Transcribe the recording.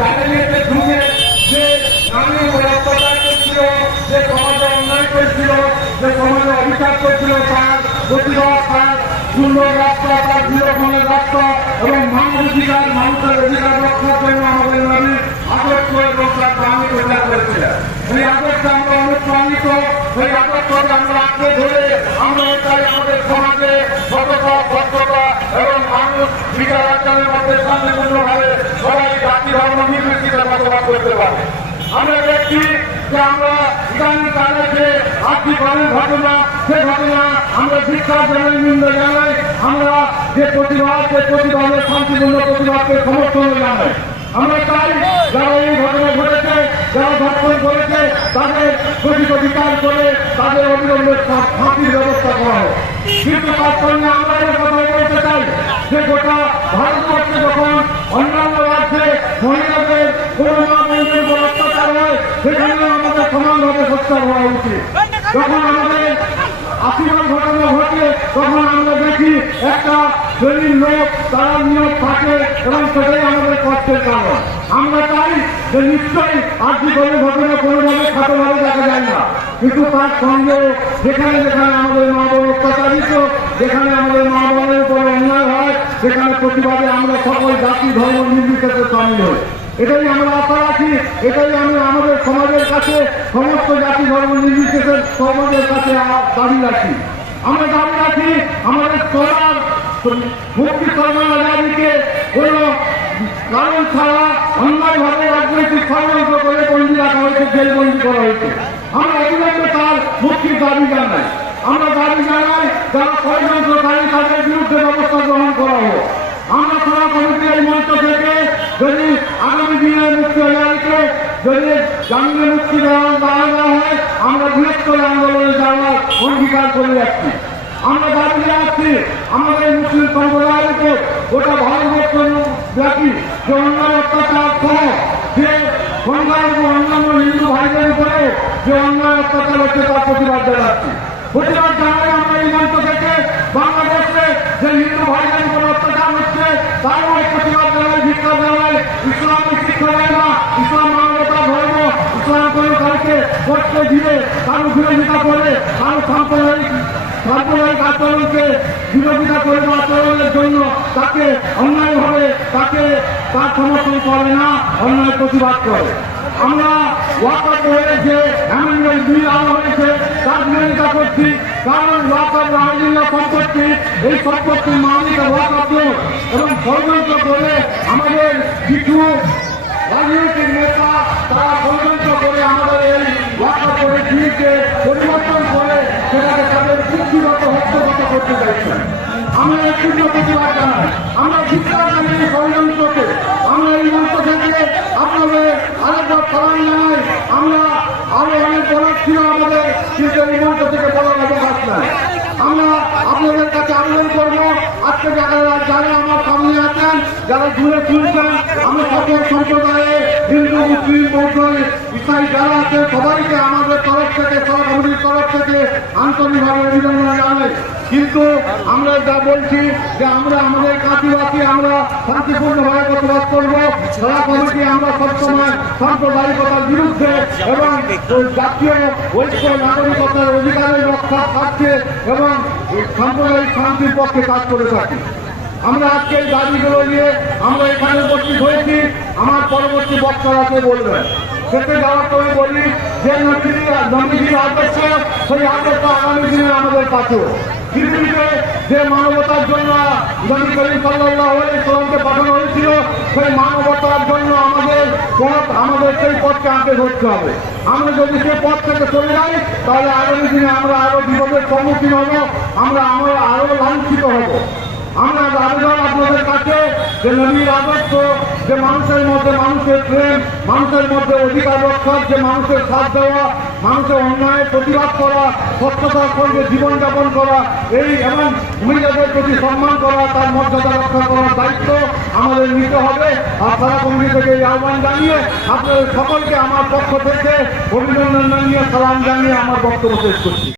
জানেনিতে ঢুকে যে আমি অত্যাচার করছিল, যে সমাজে অন্যায় করেছিল, যে সমাজে অভিশাপ করছিল, তার প্রতিবাদ, তার সুন্দর রাস্তা, তার দৃঢ়মনের রাস্তা এবং মানবাধিকার, মানুষের অধিকার রক্ষার জন্য আমাদের নবী আদর্শ এবং তার দামি প্রচার করেছিলেন। সেই আদর্শে আমরা অনুপ্রাণিত, সেই আদর্শকে আমরা আঁকড়ে ধরে আমরা চাই আমাদের সমাজে সততা, ভদ্রতা এবং মানুষ বিচার আচরণের মধ্যে শান্তিপূর্ণভাবে সবাই জাতি ধর্ম নির্বিশেষে বসবাস করতে পারে। আমরা দেখছি যে আমরা ইদানিং কালে যে আর্থিক ঘটনা, সে ঘটনা আমরা শিক্ষার জন্য নিন্দা জানাই, আমরা যে প্রতিবাদের শান্তিপূর্ণ প্রতিবাদকে সমর্থন জানাই। আমরা চাই যারা এই ঘটনা ঘটেছে, যারা ধর্ষণ করেছে, তাদের প্রতি বিচার করে তাদের অবিলম্বে ফাঁসির ব্যবস্থা করা হোক। কিন্তু তার সঙ্গে আমরা এই কথা বলতে চাই যে গোটা ভারতবর্ষে যখন অন্যান্য রাজ্যে মহিলাদের কোনো অত্যাচার হয়, সেখানে আমাদের সমানভাবে সোচ্চার হওয়া উচিত। যখন আমাদের আশীর্বাদ ঘটনা ঘটে, তখন আমরা দেখি একটা শ্রেণীর লোক তারা নিয়োগ থাকে এবং সেটাই আমাদের কষ্টের কারণ। আমরা চাই যে নিশ্চয়ই আর্থিক ঘটনা কোনোভাবে খাটোভাবে দেখা যায় না, কিন্তু তার সঙ্গে যেখানে যেখানে আমাদের মা বোন অত্যাচারিত, যেখানে আমাদের মা বোনের উপরে অন্যায় হয়, সেখানে প্রতিবাদে আমরা সকল জাতি ধর্ম নির্বিশেষে সামিল হই। এটাই আমরা আশা রাখি, এটাই আমি আমাদের সমাজের কাছে, সমস্ত জাতি ধর্ম নির্বিশেষের সমাজের কাছে দাবি রাখি। আমরা দাবি রাখি আমাদের সবার মুক্তি সরকার আজাদিকে কোন কারণ ছাড়া অন্যায়ভাবে রাজনৈতিক ষড়যন্ত্র করে বন্দী রাখা হয়েছে, জেলবন্দি করা হয়েছে। আমরা অবিলম্বে তার মুক্তির দাবি জানাই। আমরা দাবি জানাই যারা ষড়যন্ত্রকারী তাদের বিরুদ্ধে ব্যবস্থা গ্রহণ করা হোক। আমরা সভা কমিটির মঞ্চ থেকে যদি আগামী দিনে মুক্তি আজাদিকে যদি জামিনে মুক্তি দেওয়া হয়, আমরা বৃহত্তর আন্দোলনে যাওয়ার অঙ্গীকার করে যাচ্ছি। আমরা দাবি জানাচ্ছি আমাদের মুসলিম সম্প্রদায়ের উপর গোটা ভারতবর্ষ ব্যাপী যে অন্যায় অত্যাচার সহ যে সংখ্যার উপর অন্যান্য হিন্দু ভাইদের উপরে যে অন্যায় অত্যাচার হচ্ছে তার প্রতিবাদ জানাচ্ছি। প্রতিবাদ জানাই আমরা এই মঞ্চ থেকে বাংলাদেশে যে হিন্দু ভাইদের উপর অত্যাচার হচ্ছে তারও প্রতিবাদ জানাই, ভিক্ষা জানাই। ইসলামিক শিক্ষা দেয় না, ইসলাম মানবতা ধর্ম, ইসলাম কোনো কাউকে করতে দিলে কারো বিরোধিতা করে, কারো সাম্প্রদায়িক আচরণকে বিরোধিতা করে আচরণের জন্য তাকে অন্যায়ভাবে তার সমর্থন করে না, অন্যায় প্রতিবাদ করে। আমরা ওয়াকফ হয়েছে, অ্যামেন্ডমেন্ট বিল আনা হয়েছে, তার বিরোধিতা করছি। কারণ ওয়াকফ রাহমতুল্লাহ সম্পত্তি, এই সম্পত্তির মালিক ওয়াকফ এবং ষড়যন্ত্র করে আমাদের কিছু রাজনৈতিক নেতা তারা ষড়যন্ত্র করে আমাদের এই ওয়াকফ পরিস্থিতিকে পরিবর্তন করে সেটাকে তাদের ব্যক্তিগত হস্তগত করতে চাইছেন। আমরা একটু প্রতিবাদ জানাই, আমরা ধিক্কার জানাই এই ষড়যন্ত্রকে। আমরা এই মঞ্চ থেকে আপনাদের আরেকবার সালাম জানাই। আমরা আরো অনেক বলার ছিল আমাদের, কিন্তু এই মঞ্চ থেকে বলার অবকাশ নাই। আমরা আপনাদের কাছে আবেদন করবো, আজকে যারা আমার সামনে আছেন, যারা দূরে শুনছেন, আমরা সকল সম্প্রদায়ে হিন্দু মুসলিম বৌদ্ধ ইসাই যারা আছে সবাইকে আমাদের তরফ থেকে, সব কমিটির তরফ থেকে আন্তরিকভাবে অভিনন্দন জানাই। কিন্তু আমরা যা বলছি যে আমরা আমাদের কাছাকাছি আমরা শান্তিপূর্ণভাবে বসবাস করবো। সভা কমিটি আমরা সবসময় সাম্প্রদায়িকতার বিরুদ্ধে এবং জাতীয় ঐক্য নাগরিকতার অধিকারের রক্ষার স্বার্থে এবং সাম্প্রদায়িক শান্তির পক্ষে কাজ করে থাকি। আমরা আজকে এই দাবিগুলো নিয়ে আমরা এখানে উপস্থিত হয়েছি। আমার পরবর্তী বক্তারাকে বলবেন, সেটা যাওয়ার পরে বলি যে নবীজির আদর্শ, সেই আদর্শ আগামী দিনে আমাদের কাছে পৃথিবীতে যে মানবতার জন্য নবী করিম সাল্লাল্লাহু আলাইহি সাল্লামকে পাঠানো হয়েছিল, সেই মানবতার জন্য আমাদের সেই পথকে আঁকে ধরতে হবে। আমরা যদি সেই পথ থেকে চলে যাই, তাহলে আগামী দিনে আমরা আরো বিপদের সম্মুখীন হব, আমরা আরো লাঞ্ছিত হব। আমরা আবেদন আপনাদের কাছে যে নবীর আদর্শ, যে মানুষের মধ্যে মানুষের প্রেম, মানুষের মধ্যে অধিকার রক্ষার, যে মানুষের সাথ দেওয়া, মানুষের অন্যায়ের প্রতিবাদ করা, স্বচ্ছতার সঙ্গে জীবনযাপন করা, এই এবং মহিলাদের প্রতি সম্মান করা, তার মর্যাদা রক্ষা করার দায়িত্ব আমাদের নিতে হবে। আর সারা কমিটি থেকে এই আহ্বান জানিয়ে আপনাদের সকলকে আমার পক্ষ থেকে অভিনন্দন জানিয়ে, সালাম জানিয়ে আমার বক্তব্য শেষ করছি।